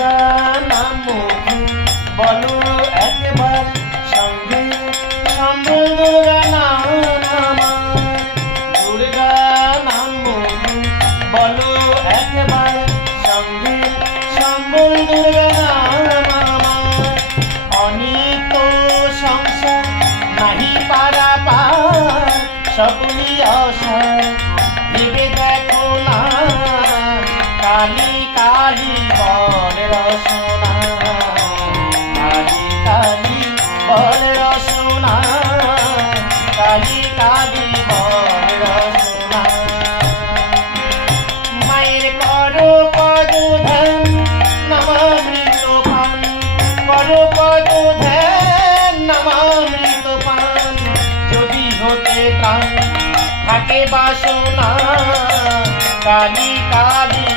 দুর্গা নাম মুখে বলো একবার সঙ্গে সম্বল দুর্গা নাম আমার। দুর্গা নাম মুখে বলো একবার সঙ্গে সম্বল দুর্গা নাম আমার। অনিত সংসার নাহি পারা পার সকলি অসার ভেবে দেখো না কালী কালী বল রসনা। কালী কালী বল রসনা। কালী কালী বল রসনা। মায়ের করো পদ ধ্যান নমামৃত পান। করো পদ ধ্যান নমামৃত পান। যদি হতে প্রাণ থাকে বাসনা কালী কালী